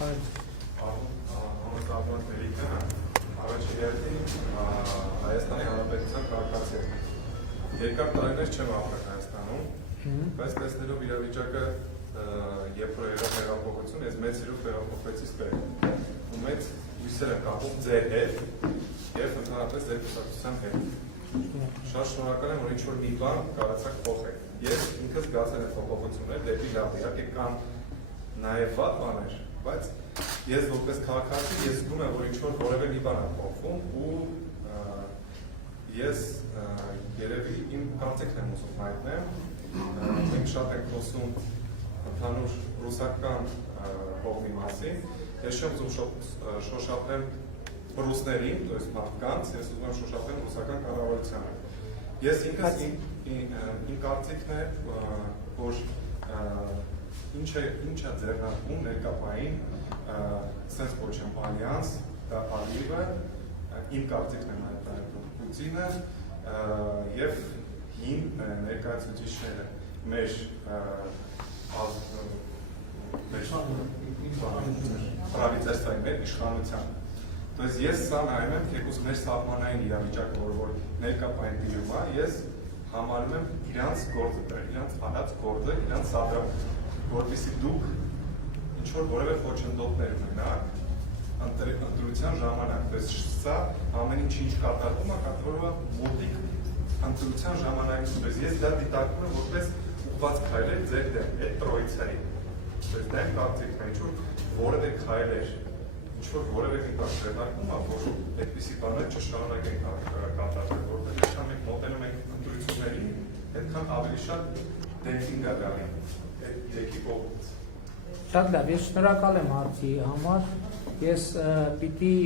Համարտադրված ներիկները առաջին հերթին Հայաստանի Հանրապետության քաղաքացի է։ Երկար տարիներ չեմ ապրել Հայաստանում, բայց տեսնելով իրավիճակը, երբ որ եղավ հեղափոխություն, ես մեծ սիրով հեղափոխվեցի ստեղ ու մեծ հույսեր եմ կապում ձեր հետ և ընդհանրապես ձեր կուսակցության հետ։ Շատ շնորհակալ եմ, որ ինչ-որ մի բան կարողացաք փոխել։ Ես ինքս զգացել եմ փոփոխություններ դեպի լավ, իհարկե կան նաև վատ բաներ, բայց ես որպես քաղաքացի ես զգում եմ, որ ինչ-որ որևէ մի բան է փոխվում ու ես երևի իմ կարծիքն եմ ուզում հայտնեմ։ Մենք շատ ենք խոսում ընդհանուր ռուսական կողմի մասին։ Ես չեմ ուզում շոշափել ռուսներին, то есть մարդկանց, ես ուզում եմ շոշափել ռուսական կառավարությանը։ Ես ինքս իմ կարծիքն է, որ ինչ է ձեռնարկում ներկայային սենց կոչեմ ալյանս, դա Ալիևը, իմ կարծիքն եմ հայտարարում Պուտինը և հին ներկայացուցիչները մեր պրավիցեստվայի մեր իշխանության։ То есть ես սա նայում եմ թեկուզ մեր սահմանային իրավիճակը, որ ներկայային դիրում է, ես համարում եմ իրանց գործը դրել, իրանց արած գործը, իրանց սադրամը, որպեսզի դուք ինչ-որ որևէ խոչընդոտներ ունենաք ընտրության ժամանակ, то есть սա ամեն ինչ կատարվում է, կատարվում է մոտիկ ընտրության ժամանակից, то есть ես դա դիտարկում եմ որպես ուղղված քայլեր ձեր դեմ, այդ տրոյցայի, то есть դա իմ կարծիքն է, ինչ-որ որևէ քայլեր, ինչ-որ որևէ դիտարկում է, որ այդպիսի բաներ չշարունակենք կատարել, որտեղ ինչքան մենք մոտենում ենք ընտրություններին, այդքան ավելի շատ դեմպինգ է գալի այդ իրեքի կողմից։ Շատ լավ, ես շնորհակալ եմ հարցի համար, ես պիտի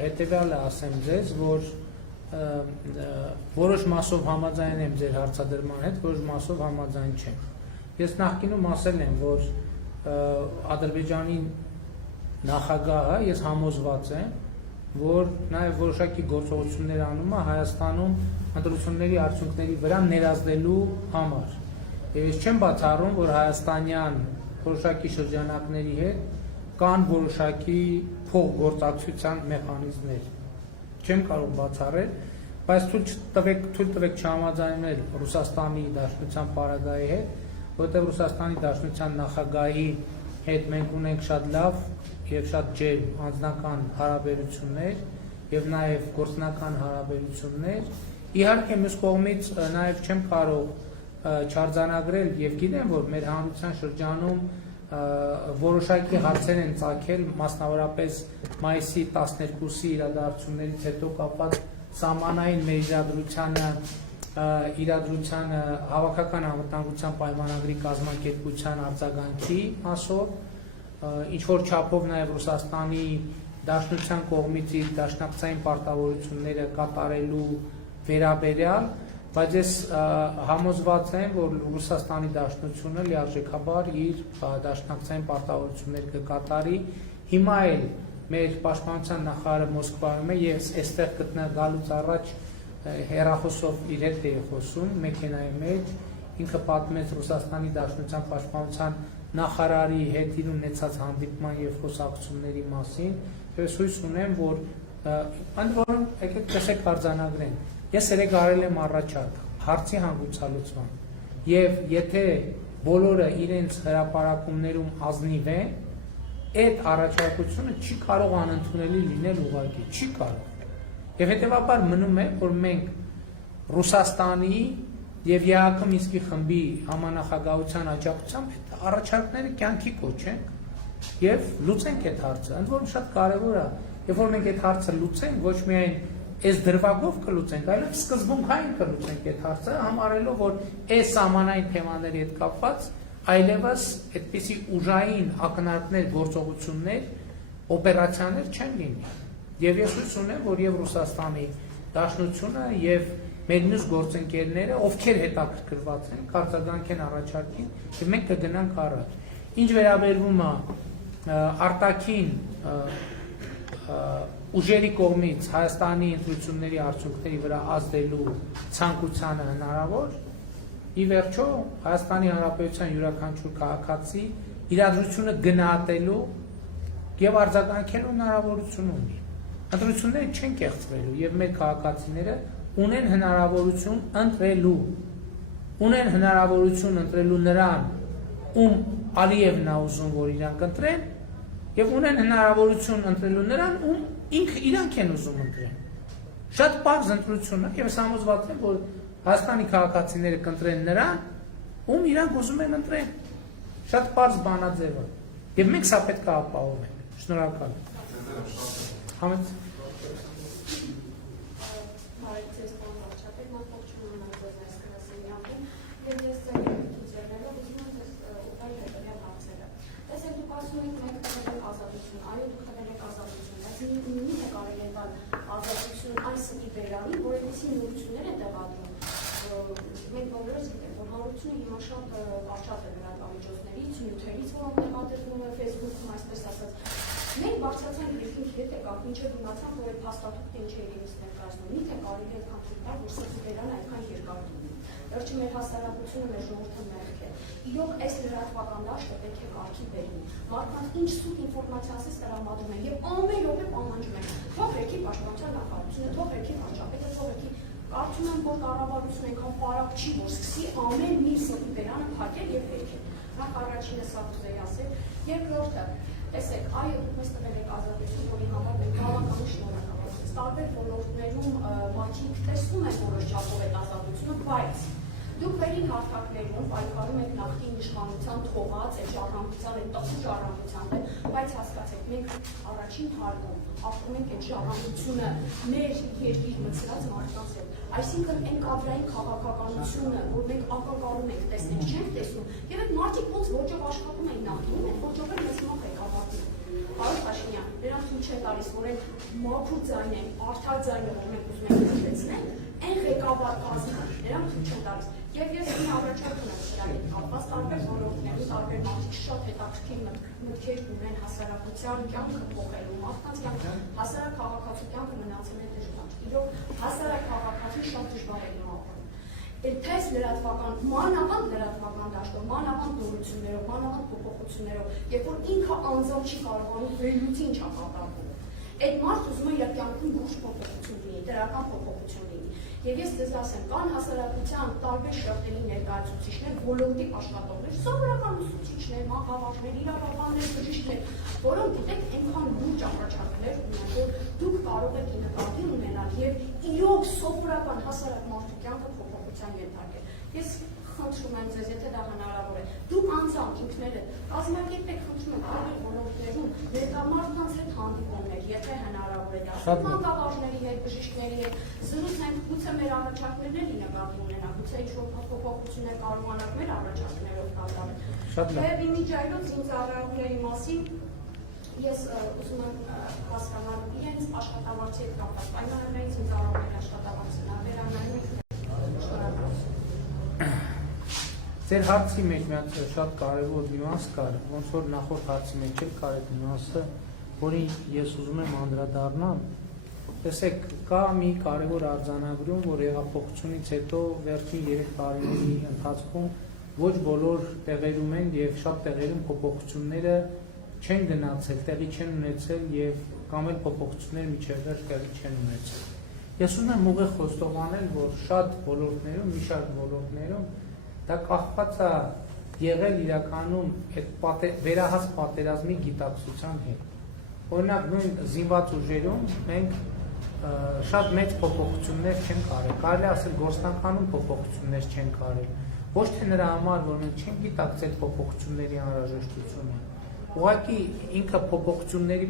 հետևյալը ասեմ ձեզ, որ որոշ մասով համաձայն եմ ձեր հարցադրման հետ, որոշ մասով համաձայն չեմ։ Ես նախկինում ասել եմ, որ Ադրբեջանի նախագահը, ես համոզված եմ, որ նաև որոշակի գործողություններ անում է Հայաստանում ընտրությունների արդյունքների վրա ներազդելու համար։ Եվ ես չեմ բացառում, որ հայաստանյան որոշակի շրջանակների հետ կան որոշակի փոխգործակցության մեխանիզմներ։ Չեմ կարող բացառել, բայց թույլ տվեք չհամաձայնել Ռուսաստանի Դաշնության պարագայի հետ, որտեղ Ռուսաստանի Դաշնության նախագահի հետ մենք ունենք շատ լավ և շատ ջերմ անձնական հարաբերություններ և նաև գործնական հարաբերություններ։ Իհարկե մյուս կողմից նաև չեմ կարող չարձանագրել և գիտեմ, որ մեր հանրության շրջանում որոշակի հարցեր են ծագել, մասնավորապես մայիսի 12-ի իրադարձություններից հետո կապված սահմանային մեր իրադրությանը հավաքական անվտանգության պայմանագրի կազմակերպության արձագանքի մասով, ինչ-որ չափով նաև Ռուսաստանի Դաշնության կողմից իր դաշնակցային պարտավորությունները կատարելու վերաբերյալ, բայց ես համոզված եմ, որ Ռուսաստանի Դաշնությունը լիարժեքաբար իր դաշնակցային պարտավորություններ կկատարի։ Հիմա էլ մեր պաշտպանության նախարարը Մոսկվայում է, ես այստեղ գալուց առաջ հեռախոսով իր հետ էի խոսում, մեքենայի մեջ, ինքը պատմեց Ռուսաստանի Դաշնության պաշտպանության նախարարի հետ իր ունեցած հանդիպման և խոսակցությունների մասին, ես հույս ունեմ, որ ընդ որում եկեք տեսեք արձանագրենք։ Ես երեկ արել եմ առաջարկ հարցի հանգուցալուծման և եթե բոլորը իրենց հրապարակումներում ազնիվ են, այդ առաջարկությունը չի կարող անընդունելի լինել ուղղակի, չի կարող։ Եվ հետևաբար մնում է, որ մենք Ռուսաստանի և ԵԱՀԿ Մինսկի խմբի համանախագահության աջակցությամբ առաջարկները կյանքի կոչենք և լուծենք այդ հարցը։ Ընդ որում շատ կարևոր է, երբ որ մենք այդ հարցը լուծենք, ոչ միայն այս դրվագով կլուծենք, այլև սկզբունքային կլուծենք այդ հարցը, համարելով, որ այս սահմանային թեմաների հետ կապված այլևս այդպիսի ուժային ակնարկներ, գործողություններ, օպերացիաներ չեն լինի։ Եվ ես հույս ունեմ, որ և Ռուսաստանի Դաշնությունը և մեր մյուս գործընկերները, ովքեր հետաքրքրված են, կարձագանքեն առաջարկին և մենք կգնանք առաջ։ Ինչ վերաբերվում է արտաքին ուժերի կողմից Հայաստանի ընտրությունների արդյունքների վրա ազդելու ցանկությանը հնարավոր, ի վերջո Հայաստանի Հանրապետության յուրաքանչյուր քաղաքացի իրադրությունը գնահատելու եւ արձագանքելու հնարավորություն ունի։ Ընտրությունները չեն կեղծվելու եւ մեր քաղաքացիները ունեն հնարավորություն ընտրելու նրան, ում Ալիևն է ուզում, որ իրանք ընտրեն, եւ ունեն հնարավորություն ընտրելու նրան, ում ինքը իրանք են ուզում ընտրեն։ Շատ պարզ ընտրություն է եւ ես համոզված եմ, որ Հայաստանի քաղաքացիները կընտրեն նրան, ում իրանք ուզում են ընտրեն։ Շատ պարզ բանաձև է։ Եվ մենք սա պետք է ապահովենք։ Շնորհակալ եմ։ Համեց մենք բոլորս գիտենք, որ հանրությունը հիմա շատ բարձրացել է լրատվամիջոցներից, նյութերից, որոնք տեղադրվում են Facebook-ում, այսպես ասած։ Մենք բարձրացանք briefing հետ եկավ, մինչև իմացանք, որ այդ փաստաթուղթը ինչ է իրենից ներկայացնում։ Միթե կարելի է այդքան տալ, որ սրտիվերան այդքան երկար լինի։ Վերջը մեր հասարակությունը, մեր ժողովուրդը մեղք է։ Իրոք այս լրատվական դաշտը պետք է կարգի բերին։ Մարդկանց ինչ սուտ ինֆորմացիա ասես տրամադրում են եւ ամեն րոպե պահանջում են։ Թող եկի պաշտպանության նախարարությունը, թող եկի վարչապետը, թող եկի կարծում եմ, որ կառավարությունը այնքան պարապ չի, որ սկսի ամեն մի սրտի բերանը փակել եւ վերքել։ Նախ առաջինը սա կուզեի ասել, երկրորդը, տեսեք, այո, դուք մեզ տվել եք ազատություն, որի համար մենք բավականին շնորհակալ ենք։ Տարբեր ոլորտներում մարդիկ տեսնում են որոշ չափով այդ ազատությունը, բայց դուք վերին հարթակներում պայքարում եք նախկին իշխանության թողած այդ ժառանգության, այդ տխուր ժառանգության հետ, բայց հասկացեք, մենք առաջին հարկում ապրում ենք այդ ժառանգությունը մեր երկիր մցրած մարդկանց հետ։ Այսինքն այն կադրային քաղաքականությունը, որ մենք ակնկալում ենք տեսնել, չենք տեսնում, եւ այդ մարդիկ ոնց ոճով աշխատում են նախկինում, այդ ոճով էլ մեզ մոտ եկավարդին։ Պարոն Փաշինյան, նրանց թույլ չեն տալիս, որ այն մաքուր ձայն են, արդար ձայնը, որ մենք ուզում ենք տեսնել, այն ղեկավար կազմը, նրանց թույլ չեն տալիս։ Եվ ես մի առաջարկ ունեմ սրա հետ կապված, տարբեր ոլորտներում, տարբեր մարդիկ շատ հետաքրքիր մտքեր ունեն հասարակության կյանքը փոխելու, մարդկանց կյանքը, հասարակ քաղաքացու կյանքը մնացել է դժվար։ Իրոք հասարակ քաղաքացին շատ դժվար է ապրում։ Թես լրատվական, մանավանդ լրատվական դաշտով, մանավանդ նորություններով, մանավանդ փոփոխություններով, երբ որ ինքը անձամբ չի կարողանում վերլուծին չա կատարվում։ Այդ մարդ ուզում է իր կյանքում լուրջ փոփոխություն լինի, դրական փոփոխություն լինի։ Եվ ես ձեզ ասեմ, կան հասարակության տարբեր շերտերի ներկայացուցիչներ, ոլորտի աշխատողներ, սովորական ուսուցիչներ, մանկավարժներ, իրավաբաններ, բժիշկներ, որոնք գիտեք այնքան լուրջ առաջարկներ ունեն, որ դուք կարող եք նկատի ունենալ եւ իրոք սովորական հասարակ մարդու կյանքը փոփոխության ենթարկել։ Ես խնդրում եմ ձեզ, եթե դա հնարավոր է, դուք անձամբ ինքներդ կազմակերպեք, խնդրում եմ տարբեր ոլորտներում ներկայացնած հետ հանդիպումներ, եթե հնարավոր է դա, մանկավարժների հետ, բժիշկների հետ, զրուցենք, գուցե մեր առաջարկներն էլի նկատի ունենանք, գուցե ինչ-որ փոփոխություններ կարողանանք մեր առաջարկներով կատարել։ Եվ իմիջիայլոց զինծառայողների մասին ես ուզում եմ հասկանալ իրենց աշխատավարձի հետ կապված պայմաններից զինծառայողների աշխատավարձը վերանայում եք։ Ձեր հարցի մեջ մի հատ շատ կարևոր նյուանս կար, ոնց որ նախորդ հարցի մեջ էլ կար այդ նյուանսը, որին ես ուզում եմ անդրադառնամ։ Տեսեք, կա մի կարևոր արձանագրում, որ հեղափոխությունից հետո վերջին 3 տարիների ընթացքում ոչ բոլոր տեղերում են եւ շատ տեղերում փոփոխությունները չեն գնացել, տեղի չեն ունեցել եւ կամ էլ փոփոխությունները միջև վերջ տեղի չեն ունեցել։ Ես ուզում եմ ուղիղ խոստովանել, որ շատ ոլորտներում, մի շարք ոլորտներում դա կախված է եղել իրականում այդ վերահաս պատերազմի գիտակցության հետ։ Օրինակ նույն զինված ուժերում մենք շատ մեծ փոփոխություններ չենք արել, կարելի ասել գործնականում փոփոխություններ չենք արել, ոչ թե նրա համար, որ մենք չենք գիտակցել փոփոխությունների անհրաժեշտությունը, ուղղակի ինքը փոփոխությունների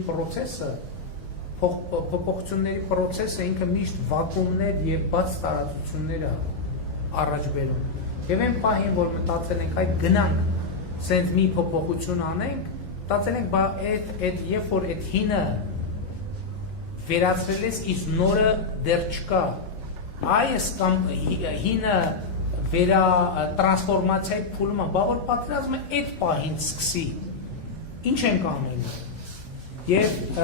process-ը ինքը միշտ վակուումներ եւ բաց տարածություններ է առաջ բերում։ Եվ այն պահին, որ մտածել ենք այդ գնանք, սենց մի փոփոխություն անենք, մտածել ենք, բա այդ երբ որ այդ հինը վերածվել ես, իսկ նորը դեռ չկա, այս կամ հինը վերա տրանսֆորմացիայի փուլումը, բա որ պատերազմը այդ պահին սկսի, ինչ ենք անելու։ Եվ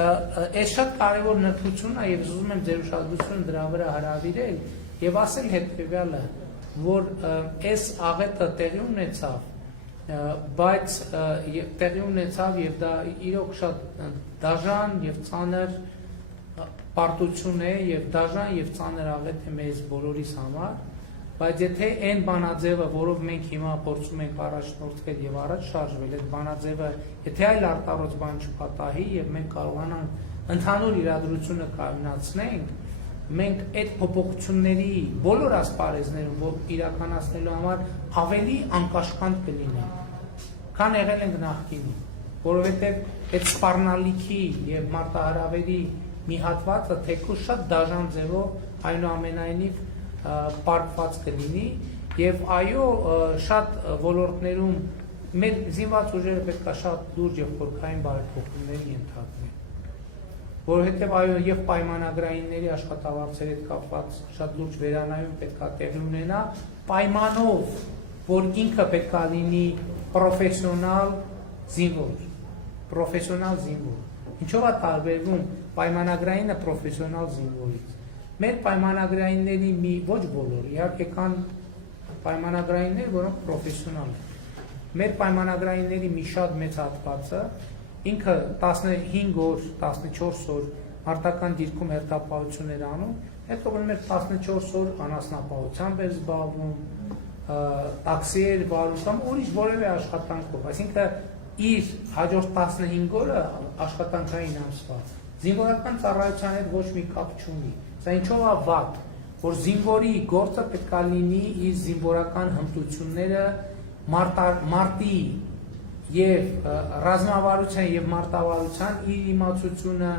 այս շատ կարևոր նրբություն է, եւ ուզում եմ ձեր ուշադրությունը դրա վրա հրավիրել եւ ասել հետեւյալը, որ այս աղետը տեղի ունեցավ բայց տեղի ունեցավ եւ դա իրոք շատ դաժան եւ ծանր պարտություն է եւ դաժան եւ ծանր աղետ է մեզ բոլորիս համար, բայց եթե այն բանաձևը, որով մենք հիմա փորձում ենք առաջնորդվել եւ առաջ շարժվել, այդ բանաձևը, եթե այլ արտարոց բան չպատահի եւ մենք կարողանանք ընդհանուր իրադրությունը կայունացնենք, մենք այդ փոփոխությունների բոլոր ասպարեզներում, որ իրականացնելու համար ավելի անկաշկանդ կլինենք, քան եղել ենք նախկինում, որովհետև այդ սպառնալիքի եւ մարտահրավերի մի հատվածը թեկուզ շատ դաժան ձևով այնուամենայնիվ պարկված կլինի եւ այո, շատ ոլորտներում մեր զինված ուժերը պետք է շատ լուրջ եւ խորքային բարեփոխումների ենթարկվեն, որովհետեւ այո, եւ պայմանագրայինների աշխատավարձերի հետ կապված շատ լուրջ վերանայում պետք է տեղի ունենա, պայմանով, որ ինքը պետք է լինի պրոֆեսիոնալ զինվոր, ինչով է տարբերվում պայմանագրայինը պրոֆեսիոնալ զինվորից։ Մեր պայմանագրայինների ոչ բոլոր, իհարկե կան պայմանագրայիններ, որոնք պրոֆեսիոնալ են։ Մեր պայմանագրայինների մի շատ մեծ հատվածը ինքը 15 օր, 14 օր մարտական դիրքում հերթապահություն էր անում, հետո գնում էր 14 օր անասնապահությամբ էր զբաղվում, տաքսի էր վարում կամ ուրիշ որևէ աշխատանքով, այսինքն իր հաջորդ 15 օրը աշխատանքային ամսվա զինվորական ծառայության հետ ոչ մի կապ չունի։ Սա ինչով է վատ, որ զինվորի գործը պետք է լինի իր զինվորական հմտությունները մարտի եւ ռազմավարության եւ մարտավարության իր իմացությունը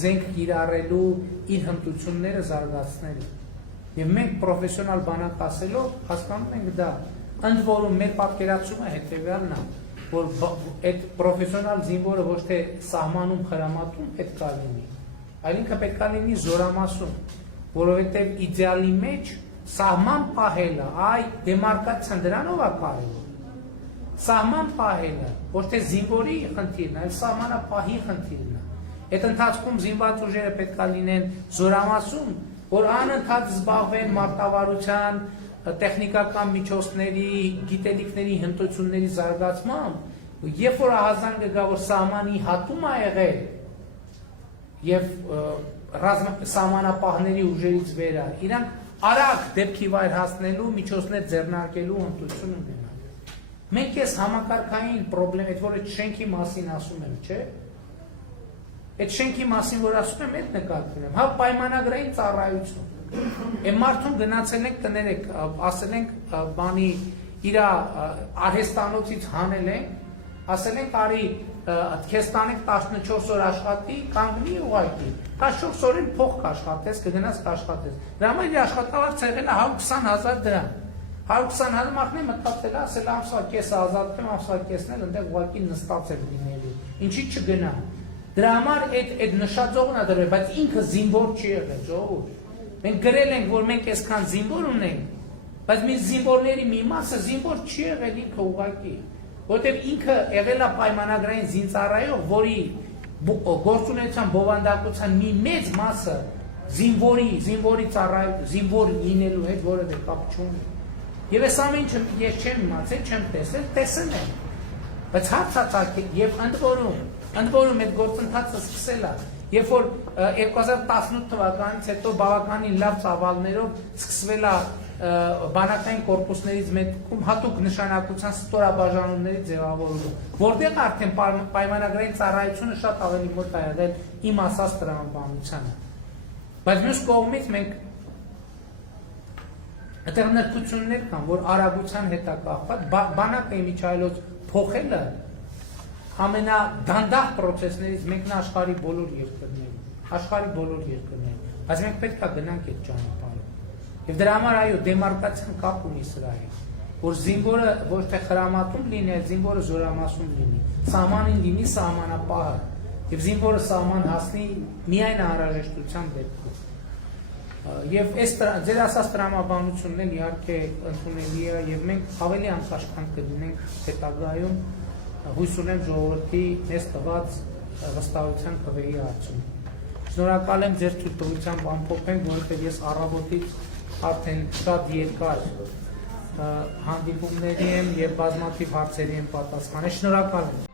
զենք կիրառելու իր հմտությունները զարգացնելու։ Եվ մենք պրոֆեսիոնալ բանակ ասելով հասկանում ենք դա, ընդ որում մեր պատկերացումը հետեւյալն է, որ այդ պրոֆեսիոնալ զինվորը ոչ թե սահմանում խրամատում պետք է լինի, այլ ինքը պետք է լինի զորամասում, որովհետև իդեալի մեջ սահման պահելը, այ դեմարկացիան դրանով է կարևոր։ Սահման պահելը ոչ թե զինվորի խնդիրն է, այլ սահմանապահի խնդիրն է։ Այդ ընթացքում զինված ուժերը պետք է լինեն զորամասում, որ անընդհատ զբաղվեն մարտավարության, տեխնիկական միջոցների, գիտելիքների, հմտությունների զարգացմամբ, երբ որ ահազանգ կգա, որ սահմանի հատում է եղել եւ սահմանապահների ուժերից վերը, իրանք արագ դեպքի վայր հասնելու միջոցներ ձեռնարկելու հմտություն ունենան։ Մենք այս համակարգային խնդրեմ, այդ որ այդ շենքի մասին ասում եմ, չէ՞։ Այդ շենքի մասին որ ասում եմ, այդ նկատի ունեմ, հա պայմանագրային ծառայություն։ Այն մարդուն գնացել ենք տներեք, ասել ենք բանի իր արհեստանոցից հանել ենք, ասել ենք արի քեզ տանենք 14 օր աշխատի, կանգնի ուղղակի 14 օրին փող կաշխատես, կգնաս կաշխատես։ Դրա համար իր աշխատավարձը եղել է 120,000 դրամ։ 120,000 մարդն է մտածել, ասել ամսվա կեսը ազատվեմ, ամսվա կեսն էլ այնտեղ ուղղակի նստած է լինելու։ Ինչի չգնա։ Դրա համար այդ նշաձողն է դրվել, բայց ինքը զինվոր չի եղել, ժողովուրդ։ Մենք գրել ենք, որ մենք այսքան զինվոր ունենք, բայց մի զինվորների մի մասը զինվոր չի եղել ինքը ուղղակի, որտեղ ինքը եղել է պայմանագրային զինծառայող, որի գործունեության բովանդակության մի մեծ մասը զինվորի ծառայող, զինվոր լինելու հետ որևէ կապ չունի։ Եվ այս ամենը ես չեմ իմացել, չեմ տեսել, տեսել եմ։ Բայց հարցածակ եւ ընդ որում այդ գործընթացը սկսել է, երբ որ 2018 թվականից հետո բավականին լավ ծավալներով սկսվել է բանակային կորպուսներից մեկում հատուկ նշանակության ստորաբաժանումների ձևավորումը, որտեղ արդեն պայմանագրային ծառայությունը շատ ավելի մոտ է եղել իմ ասած տրամաբանությանը։ Բայց մյուս կողմից մենք այդտեղ նրբություններ կան, որ արագության հետ է կապված, բանակը իմիջայլոց փոխելը ամենադանդաղ պրոցեսներից մեկն աշխարհի բոլոր երկրներում, բայց մենք պետք է գնանք այդ ճանապարհով։ Եվ դրա համար այո, դեմարկացիան կապ ունի սրա հետ, որ զինվորը ոչ թե խրամատում լինի, այլ զինվորը զորամասում լինի, սահմանին լինի սահմանապահը, եւ զինվորը սահման հասնի միայն անհրաժեշտության դեպքում։ Եվ այս ձեր ասած տրամաբանությունն էլ իհարկե ընդունելի է եւ մենք ավելի անկաշկանդ կլինենք հետագայում, հույս ունեմ ժողովրդի մեզ տված վստահության կվեի արդյունքում։ Շնորհակալ եմ ձեր թույլտվությամբ ամփոփենք, որովհետեւ ես առավոտից արդեն շատ երկար հանդիպումների եմ եւ բազմաթիվ հարցերի եմ պատասխանել։ Շնորհակալ եմ։